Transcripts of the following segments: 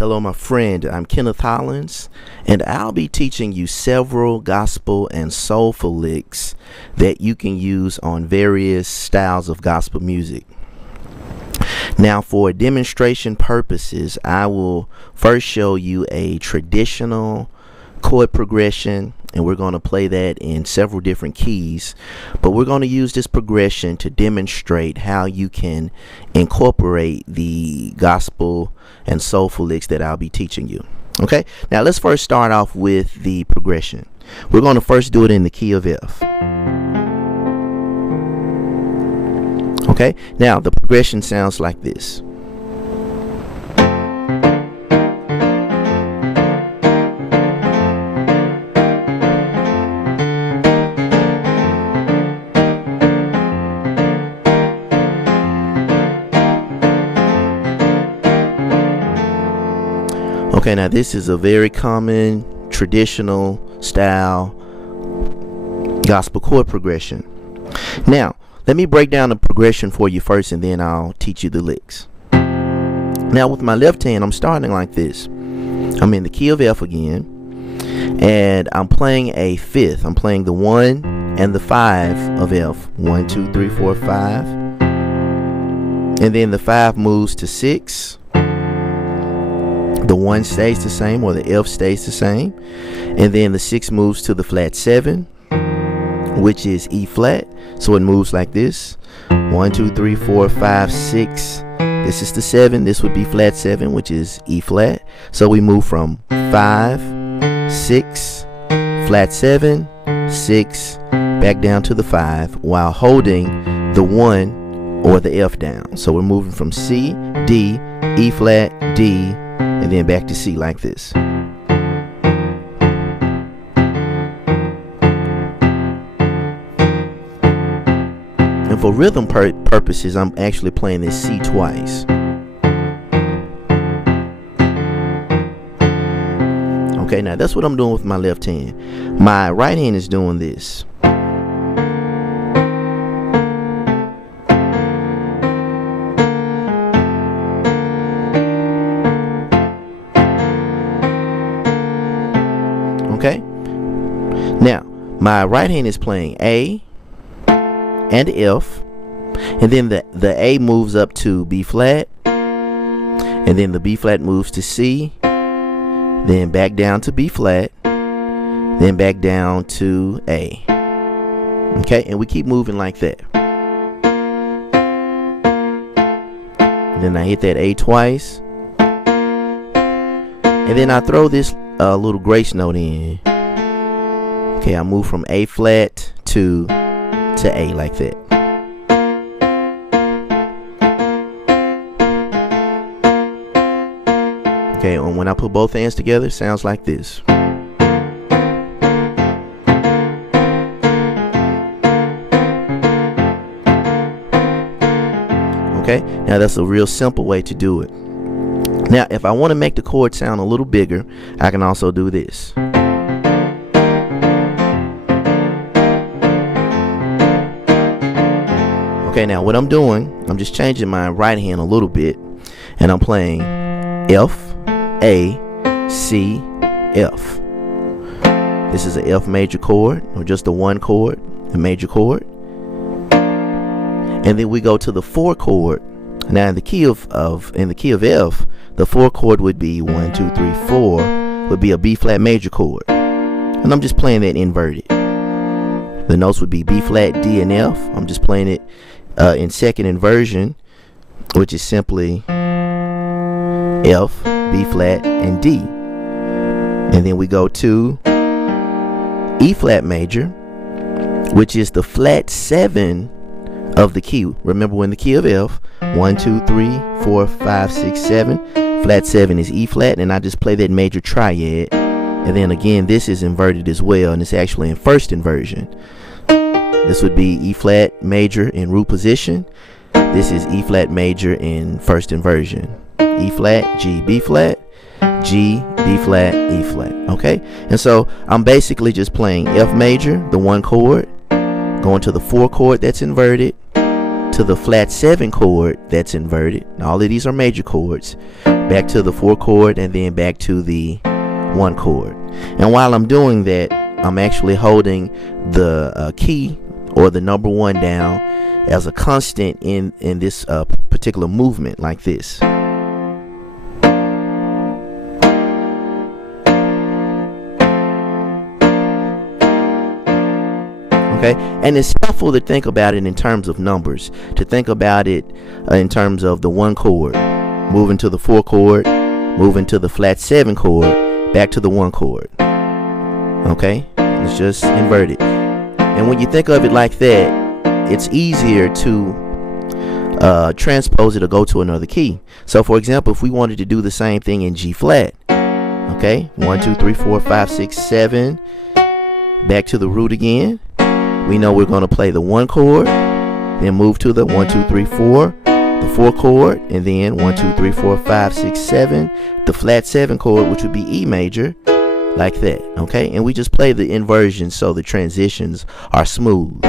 Hello, my friend. I'm Kenneth Hollins, and I'll be teaching you several gospel and soulful licks that you can use on various styles of gospel music. Now, for demonstration purposes, I will first show you a traditional chord progression, and we're going to play that in several different keys, but we're going to use this progression to demonstrate how you can incorporate the gospel and soulful licks that I'll be teaching you. Okay, now let's first start off with the progression. We're going to first do it in the key of F. Okay, now the progression sounds like this. Okay, now this is a very common traditional style gospel chord progression. Now, let me break down the progression for you first, and then I'll teach you the licks. Now, with my left hand, I'm starting like this. I'm in the key of F again, and I'm playing a fifth. I'm playing the 1 and the 5 of F. 1, 2, 3, 4, 5. And then the 5 moves to 6. The 1 stays the same, or the F stays the same, and then the 6 moves to the flat 7, which is E flat, so it moves like this. 1, 2, 3, 4, 5, 6. This is the 7. This would be flat 7, which is E flat. So we move from 5, 6, flat 7, 6, back down to the 5, while holding the 1 or the F down. So we're moving from C, D, E flat, D, and then back to C like this. And for rhythm purposes, I'm actually playing this C twice. Okay, now that's what I'm doing with my left hand. My right hand is doing this. Okay, now my right hand is playing A and F, and then the A moves up to B flat, and then the B flat moves to C, then back down to B flat, then back down to A. Okay, and we keep moving like that. And then I hit that A twice, and then I throw this little grace note in. Okay, I move from A flat to A like that. Okay, and when I put both hands together, it sounds like this. Okay, now that's a real simple way to do it. Now, if I want to make the chord sound a little bigger, I can also do this. Okay, now what I'm doing, I'm just changing my right hand a little bit, and I'm playing F, A, C, F. This is an F major chord, or just a 1 chord, a major chord. And then we go to the 4 chord. Now in the key of F, the 4 chord would be 1, 2, 3, 4, would be a B flat major chord. And I'm just playing that inverted. The notes would be B flat, D, and F. I'm just playing it in second inversion, which is simply F, B flat, and D. And then we go to E flat major, which is the flat 7 of the key. Remember, when the key of F, 1, 2, 3, 4, 5, 6, 7, flat 7 is E flat, and I just play that major triad. And then again, this is inverted as well, and it's actually in first inversion. This would be E flat major in root position. This is E flat major in first inversion. E flat, G, B flat, G, B flat, E flat. Okay, and so I'm basically just playing F major, the 1 chord, going to the 4 chord that's inverted, to the flat 7 chord that's inverted. All of these are major chords. back to the 4 chord, and then back to the 1 chord. And while I'm doing that, I'm actually holding the key or the number 1 down as a constant in this particular movement, like this. Okay, and it's helpful to think about it in terms of numbers, to think about it in terms of the 1 chord, moving to the 4 chord, moving to the flat 7 chord, back to the 1 chord. Okay, it's just inverted. And when you think of it like that, it's easier to transpose it or go to another key. So for example, if we wanted to do the same thing in G flat, okay, 1 2 3 4 5 6 7, back to the root again. We know we're going to play the 1 chord, then move to the 1 2 3 4, the 4 chord, and then 1 2 3 4 5 6 7, the flat 7 chord, which would be E major, like that. Okay, and we just play the inversion so the transitions are smooth.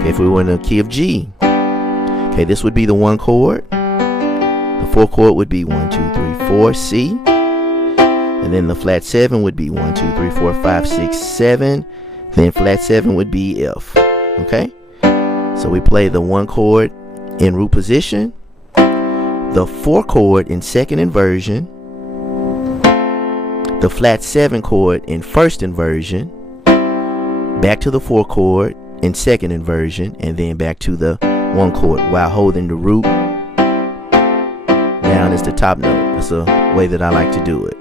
Okay, if we were in the key of G, okay, this would be the 1 chord, the 4 chord would be 1 2 3 4 C. And then the flat 7 would be 1 2 3 4 5 6 7. Then flat 7 would be F. Okay, so we play the 1 chord in root position, the 4 chord in second inversion, the flat 7 chord in first inversion, back to the 4 chord in second inversion, and then back to the 1 chord while holding the root down as the top note. That's a way that I like to do it.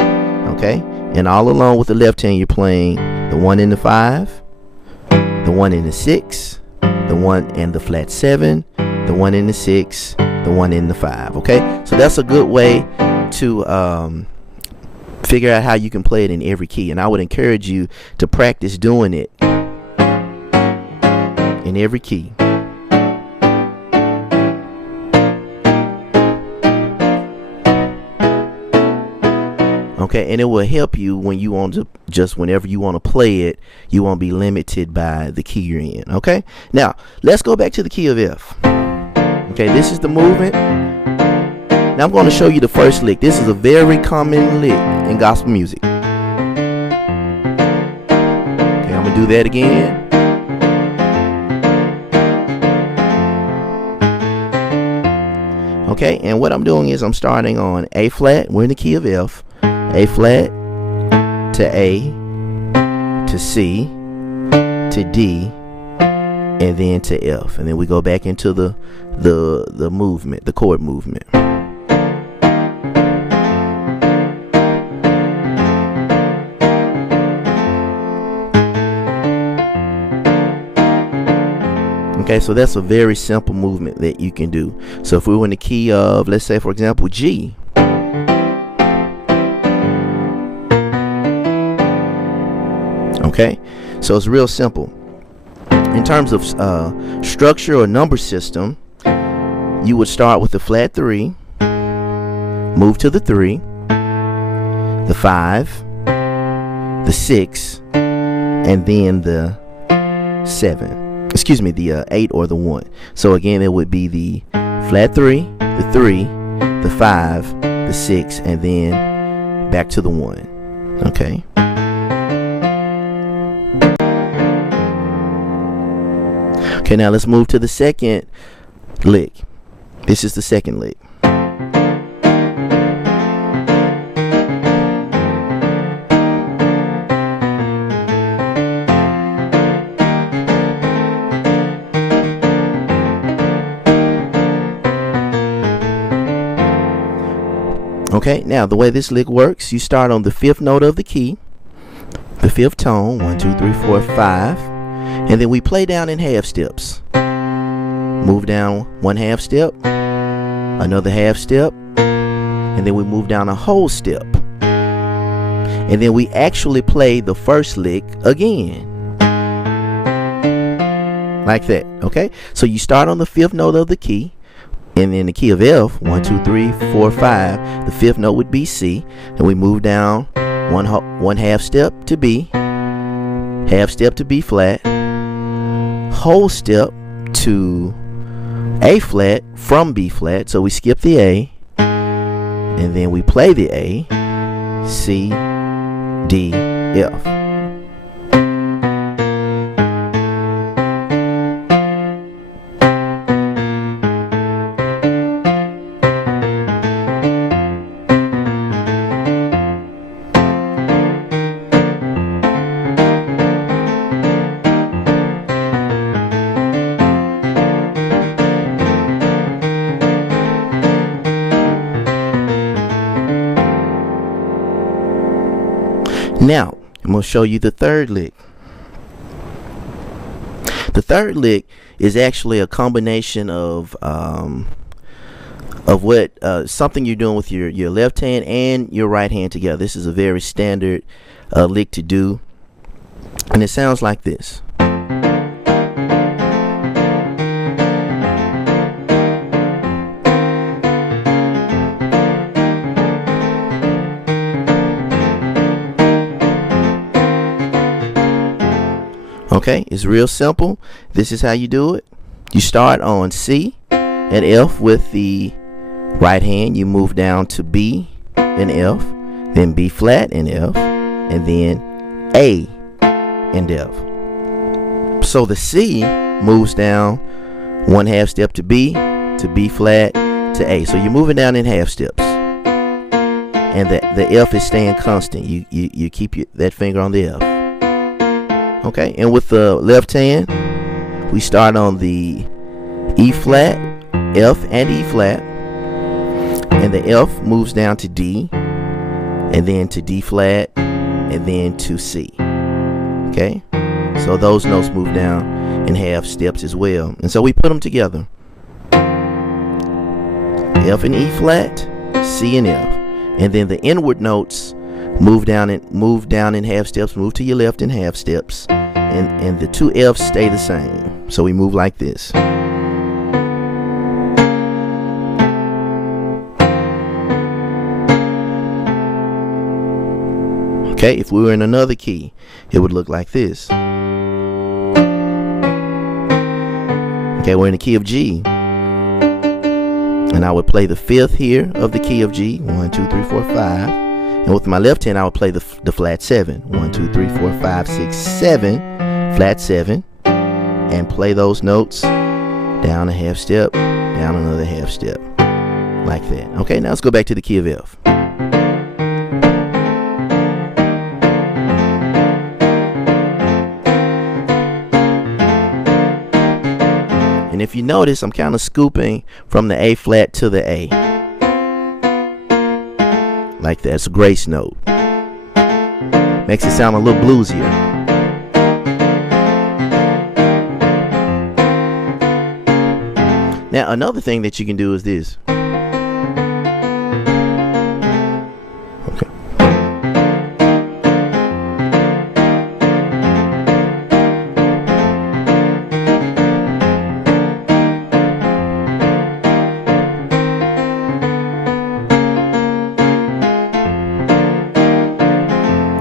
Okay, and all along with the left hand, you're playing the 1 and the 5, the 1 and the 6, the 1 and the flat 7, the 1 and the 6, the 1 and the 5. Okay, so that's a good way to figure out how you can play it in every key, and I would encourage you to practice doing it in every key. Okay, and it will help you when you want to, just whenever you want to play it, you won't be limited by the key you're in. Okay, now let's go back to the key of F. Okay, this is the movement. Now I'm going to show you the first lick. This is a very common lick in gospel music. Okay, I'm going to do that again. Okay, and what I'm doing is I'm starting on A flat. We're in the key of F. A flat to A to C to D and then to F, and then we go back into the movement, the chord movement. Okay, so that's a very simple movement that you can do. So if we were in the key of, let's say for example, G, okay, so it's real simple. In terms of structure or number system, you would start with the flat 3, move to the 3, the 5, the 6, and then the 7. Excuse me, the 8 or the 1. So again, it would be the flat 3, the 3, the 5, the 6, and then back to the 1. Okay. Okay, now let's move to the second lick. This is the second lick. Okay, now the way this lick works, you start on the 5th note of the key, the 5th tone, 1 2 3 4 5, and then we play down in half steps. Move down 1 half step, another half step, and then we move down a whole step, and then we actually play the first lick again, like that. Okay, so you start on the 5th note of the key, and in the key of F, 1 2 3 4 5, the 5th note would be C, and we move down one half step to B, half step to B flat, whole step to A flat from B flat, so we skip the A, and then we play the A, C, D, F. Now, I'm going to show you the third lick. The third lick is actually a combination of what something you're doing with your left hand and your right hand together. This is a very standard lick to do, and it sounds like this. Okay, it's real simple. This is how you do it. You start on C and F with the right hand. You move down to B and F, then B flat and F, and then A and F. So the C moves down 1/2 step to B flat to A. So you're moving down in half steps, and the F is staying constant. You keep that finger on the F. Okay, and with the left hand, we start on the E flat, F, and E flat, and the F moves down to D, and then to D flat, and then to C. Okay, so those notes move down in half steps as well, and so we put them together: F and E flat, C and F, and then the inward notes move down in half steps, move to your left in half steps, and the two F's stay the same. So we move like this. Okay, if we were in another key, it would look like this. Okay, we're in the key of G, and I would play the fifth here of the key of G. 1, 2, 3, 4, 5. And with my left hand, I would play the flat 7. 1, 2, 3, 4, 5, 6, 7, flat 7, and play those notes down a half step, down another half step, like that. Okay, now let's go back to the key of F. And if you notice, I'm kind of scooping from the A flat to the A. Like that. It's a grace note. Makes it sound a little bluesier. Now, another thing that you can do is this. Okay.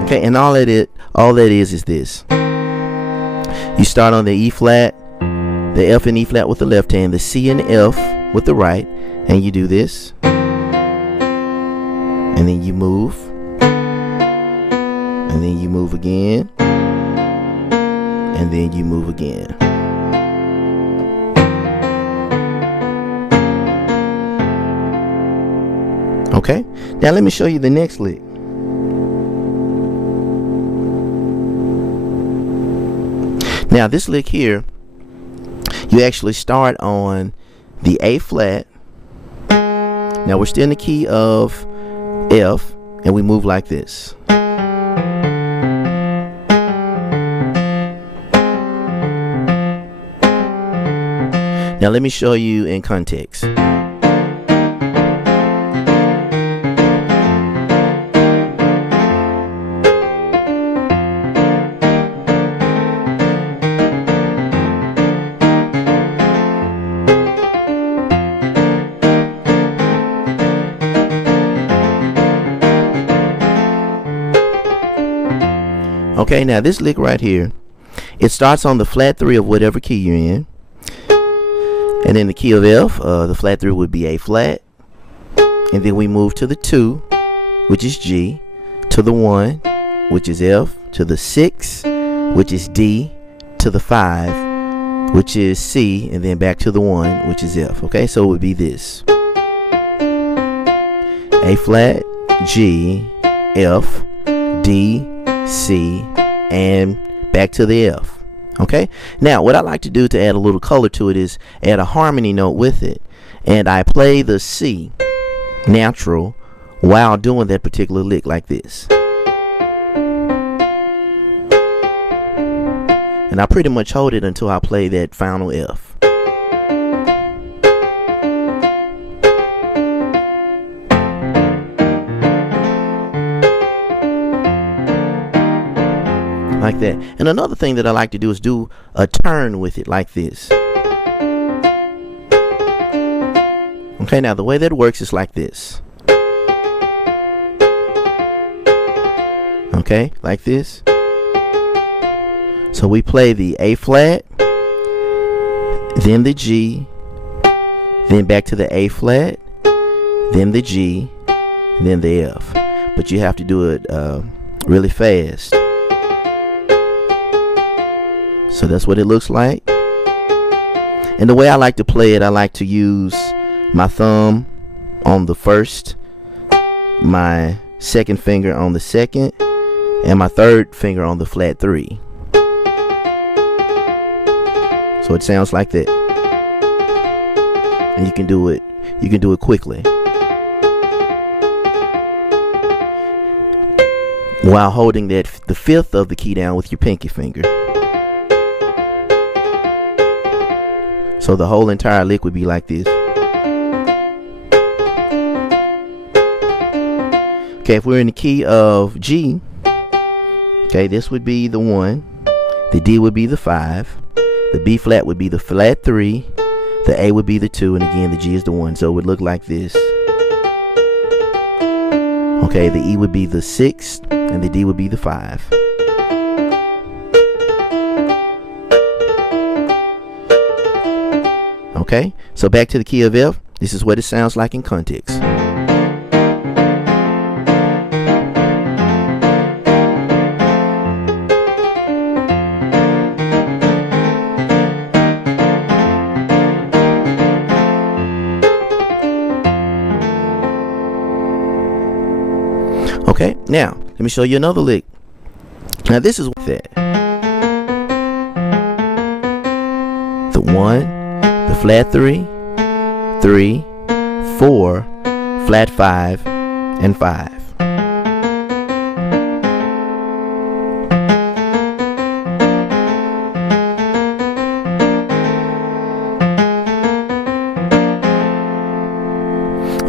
Okay, and all that is this. You start on the E flat, the F and E flat with the left hand, the C and F with the right, and you do this, and then you move, and then you move again, and then you move again. Okay, now let me show you the next lick. Now this lick here, you actually start on the A flat. Now we're still in the key of F, and we move like this. Now let me show you in context. Okay, now this lick right here, it starts on the flat 3 of whatever key you're in, And in the key of F, the flat 3 would be A flat. And then we move to the 2, which is G, to the 1, which is F, to the 6, which is D, to the 5, which is C, and then back to the 1, which is F. Okay, so it would be this: A flat, G, F, D, C, and back to the F. Okay, now what I like to do to add a little color to it is add a harmony note with it, and I play the C natural while doing that particular lick like this. And I pretty much hold it until I play that final F. Like that. And another thing that I like to do is do a turn with it like this. Okay, now the way that works is like this. Okay, like this. So we play the A flat, then the G, then back to the A flat, then the G, then the F. But you have to do it really fast. So that's what it looks like. And the way I like to play it, I like to use my thumb on the first, my second finger on the second, and my third finger on the flat 3. So it sounds like that. And you can do it quickly, while holding the 5th of the key down with your pinky finger. So the whole entire lick would be like this. Okay, if we're in the key of G, okay, this would be the 1, the D would be the 5, the B flat would be the flat 3, the A would be the 2, and again the G is the 1. So it would look like this. Okay, the E would be the 6, and the D would be the 5. Okay, so back to the key of F. This is what it sounds like in context. Okay, now let me show you another lick. Now this is that. The 1, the flat 3, 3, 4, flat 5, and 5.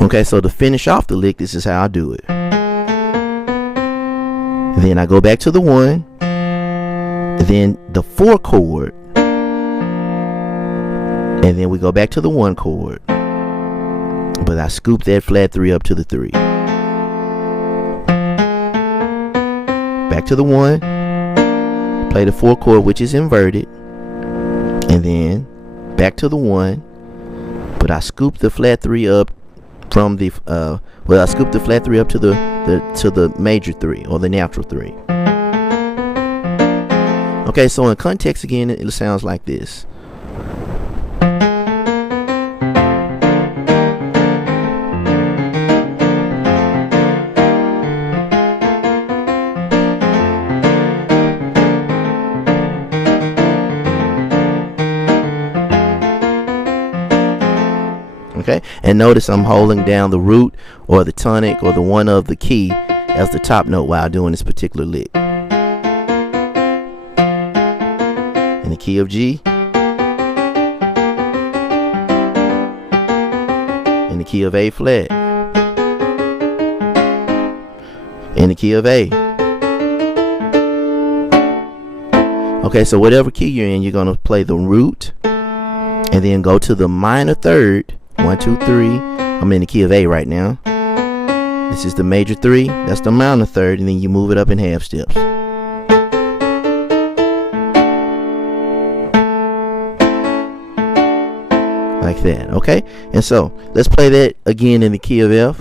Okay, so to finish off the lick, this is how I do it. Then I go back to the 1, then the 4 chord, and then we go back to the 1 chord, but I scoop that flat 3 up to the 3. Back to the 1, play the 4 chord, which is inverted, and then back to the 1, but I scoop the flat 3 up from the I scoop the flat 3 up to the major 3, or the natural 3. Okay, so in context again, it sounds like this. Okay, and notice I'm holding down the root or the tonic or the 1 of the key as the top note while doing this particular lick. In the key of G, in the key of A flat, in the key of A. Okay, so whatever key you're in, you're going to play the root and then go to the minor third. 1, 2, 3. I'm in the key of A right now. This is the major 3. That's the minor third, and then you move it up in half steps. Like like that. Okay, and so let's play that again in the key of F.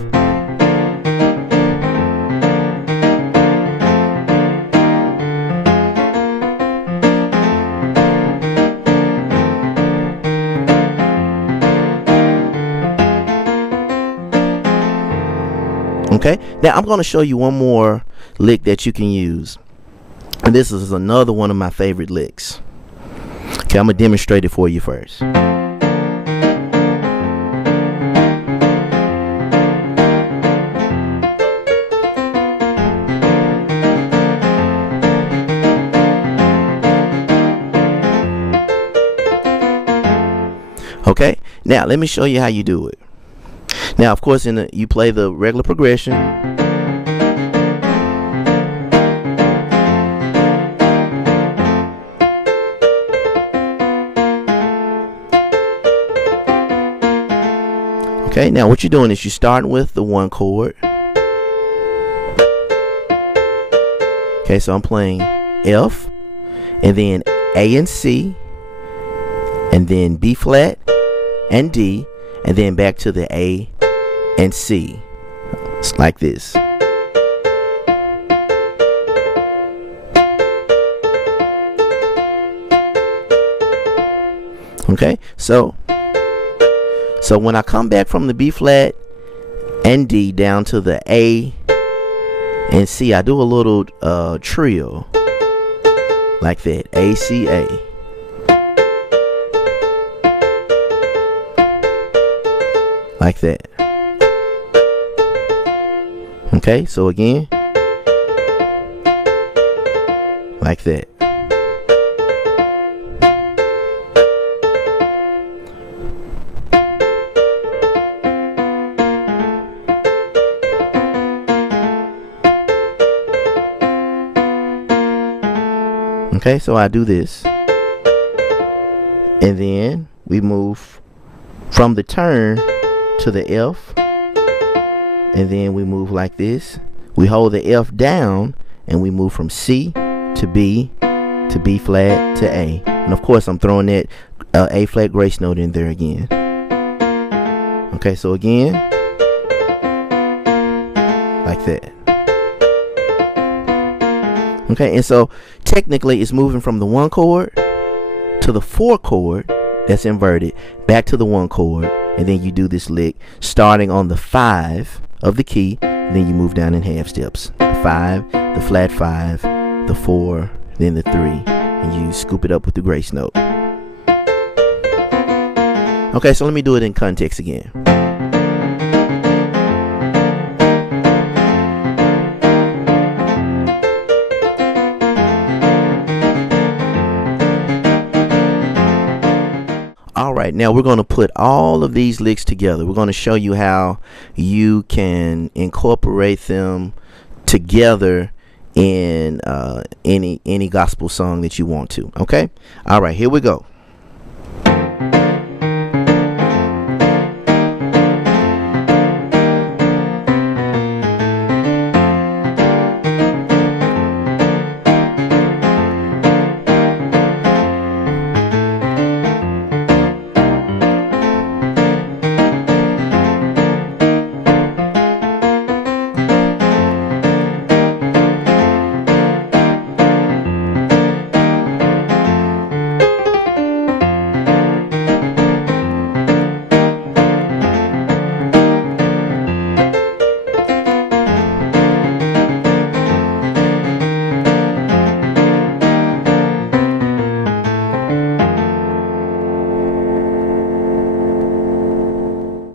Okay, now I'm going to show you one more lick that you can use, and this is another one of my favorite licks. Okay, I'm going to demonstrate it for you first. Okay, now let me show you how you do it. Now, of course, you play the regular progression. Okay, now what you're doing is you're starting with the 1 chord. Okay, so I'm playing F, and then A and C, and then B flat and D, and then back to the A and C. It's like this. Okay, so when I come back from the B flat and D down to the A and C, I do a little trio like that. A, C, A. Like that. Okay, so again, like that. Okay, so I do this, and then we move from the turn to the F, and then we move like this. We hold the F down, and we move from C to B to B flat to A, and of course I'm throwing that A flat grace note in there again. Okay, so again, like that. Okay, and so technically it's moving from the 1 chord to the 4 chord that's inverted, back to the 1 chord, and then you do this lick starting on the 5 of the key, and then you move down in half steps. The 5, the flat 5, the 4, then the 3, and you scoop it up with the grace note. Okay, so let me do it in context again. Alright, now we're going to put all of these licks together. We're going to show you how you can incorporate them together in any gospel song that you want to. Okay? Alright, here we go.